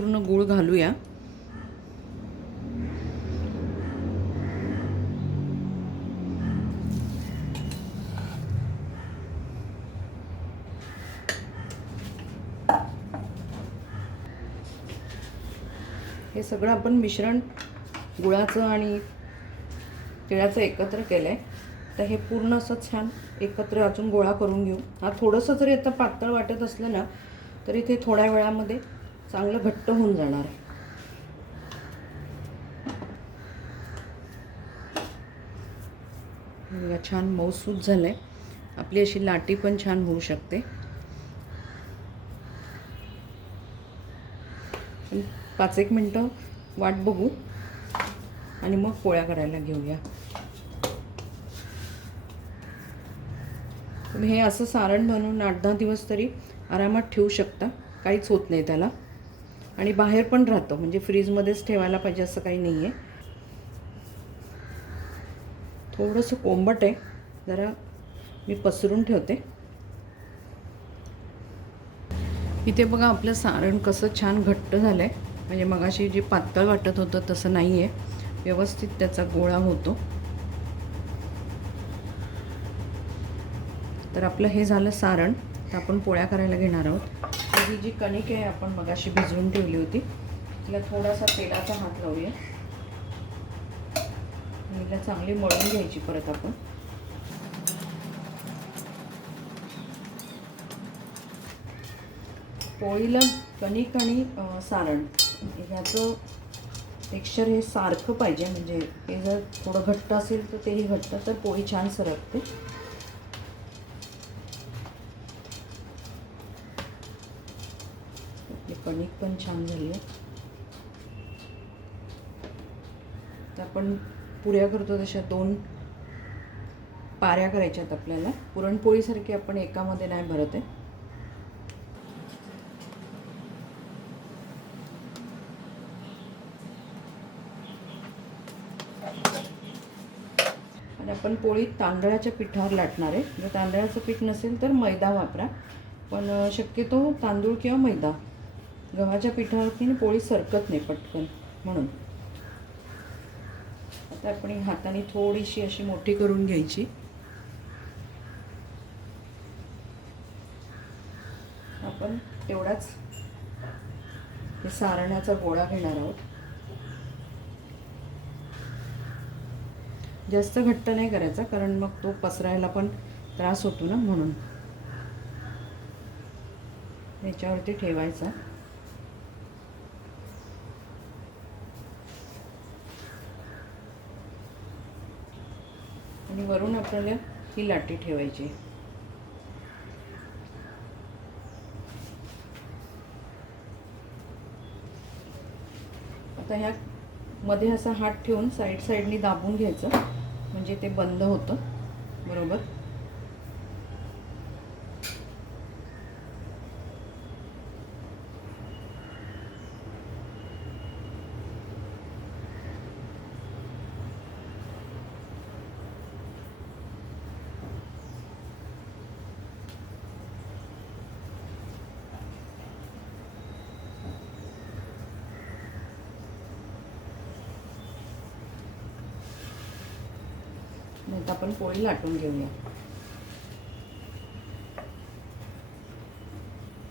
पूर्ण गूळ घालूया. हे सगळं आपण मिश्रण गुळाचं आणि तिळाचं एकत्र केलं आहे. तर हे पूर्ण असं छान एकत्र अजून गोळा करून घेऊ. हा थोडंसं जरी आता पातळ वाटत असलं ना तरी ते थोड्या वेळामध्ये चांगलं घट्ट होऊन जाणार आहे. बघा छान मऊसूत झालं आहे. आपली अशी लाटी पण छान होऊ शकते. 5-1 मिनटं वाट बघू आणि मग पोळ्या करायला घेऊया. तुम्ही हे असं सारण बनवून 8-10 दिवस तरी आरामात ठेवू शकता. काहीच होत नाही त्याला आणि बाहेर पण राहतं, म्हणजे फ्रीजमध्येच ठेवायला पाहिजे असं काही नाही आहे. थोडंसं कोंबट आहे, जरा मी पसरून ठेवते. इथे बघा आपलं सारण कसं छान घट्ट झालं आहे. म्हणजे मगाशी जे पातळ वाटत होतं तसं नाही आहे, व्यवस्थित त्याचा गोळा होतो. तर आपलं हे झालं सारण. तर आपण पोळ्या करायला घेणार आहोत. ही जी कणिक आहे आपण मगाशी भिजवून ठेवली होती, तिला थोडासा तेलाचा हात लावूया. हिला चांगली मळून घ्यायची परत आपण. पोळीला कणिक आणि सारण ह्याचं टेक्स्चर हे सारखं पाहिजे. म्हणजे हे जर थोडं घट्ट असेल तर तेही घट्ट, तर पोळी छान सरकते. कणिक पण छान झाली आहे. तर आपण पुऱ्या करतो तशा 2 पाऱ्या करायच्यात आपल्याला. पुरणपोळीसारखी आपण एकामध्ये नाही भरत आहे. आणि आपण पोळी तांदळाच्या पिठावर लाटणार आहे. जर तांदळाचं पीठ नसेल तर मैदा वापरा, पण शक्यतो तांदूळ किंवा मैदा. गव्हाच्या पिठावरती पोळी सरकत नाही पटकन म्हणून. आता आपण हाताने थोडीशी अशी मोठी करून घ्यायची. आपण तेवढाच हे सारणाचा गोळा घेणार आहोत. जास्त घट्ट नाही करायचा, कारण मग तो पसरायला पण त्रास होतो ना, म्हणून याच्यावरती ठेवायचा. आणि वरून आपल्याला ही लाटी ठेवायची. आता ह्या मध्ये असा हात ठेवून साईडनी दाबून घ्यायचं, म्हणजे ते बंद होतं बरोबर. आता आपण पोळी लाटून घेऊया.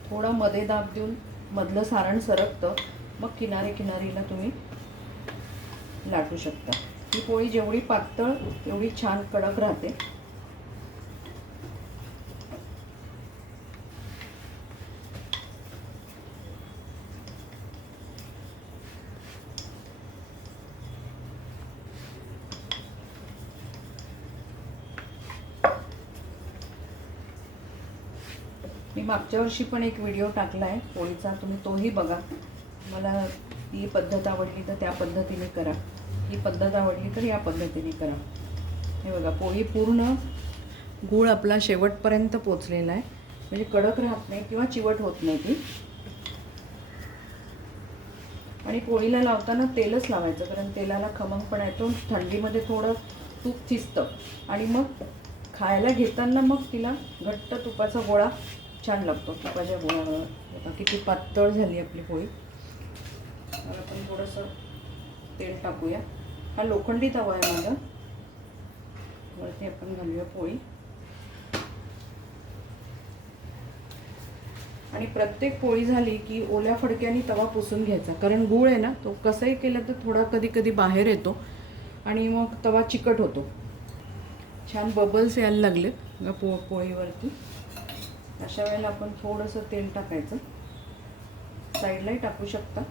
थोडा मध्ये दाब देऊन मधलं सारण सरकतं, मग किनारीला तुम्ही लाटू शकता. ही पोळी जेवढी पातळ तेवढी छान कडक राहते. मी मागच्या वर्षी पण एक व्हिडिओ टाकला आहे पोळीचा, तुम्ही तोही बघा. मला ही पद्धत आवडली तर त्या पद्धतीने करा, ही पद्धत आवडली तर या पद्धतीने करा. हे बघा पोळी पूर्ण गूळ आपला शेवटपर्यंत पोचलेला आहे, म्हणजे कडक राहत नाही किंवा चिवट होत नाही ती. आणि पोळीला लावताना तेलच लावायचं, कारण तेलाला खमंगपणा येतो. थंडीमध्ये थोडं तूप थिजतं आणि मग खायला घेताना मग तिला घट्ट तुपाचा गोळा छान लागतो. तुपाच्या गोळ्यावर. आता किती पातळ झाली आपली पोळी. मला पण थोडंसं तेल टाकूया. हा लोखंडी तवा आहे माझा. वरती आपण घालूया पोळी. आणि प्रत्येक पोळी झाली की ओल्या फडक्याने तवा पुसून घ्यायचा, कारण गूळ आहे ना, तो कसंही केलं तर थोडा कधी कधी बाहेर येतो आणि मग तवा चिकट होतो. छान बबल्स यायला लागलेत पोळीवरती. अशा वेळेला आपण थोडंसं तेल टाकायचं. साईडलाही टाकू शकता.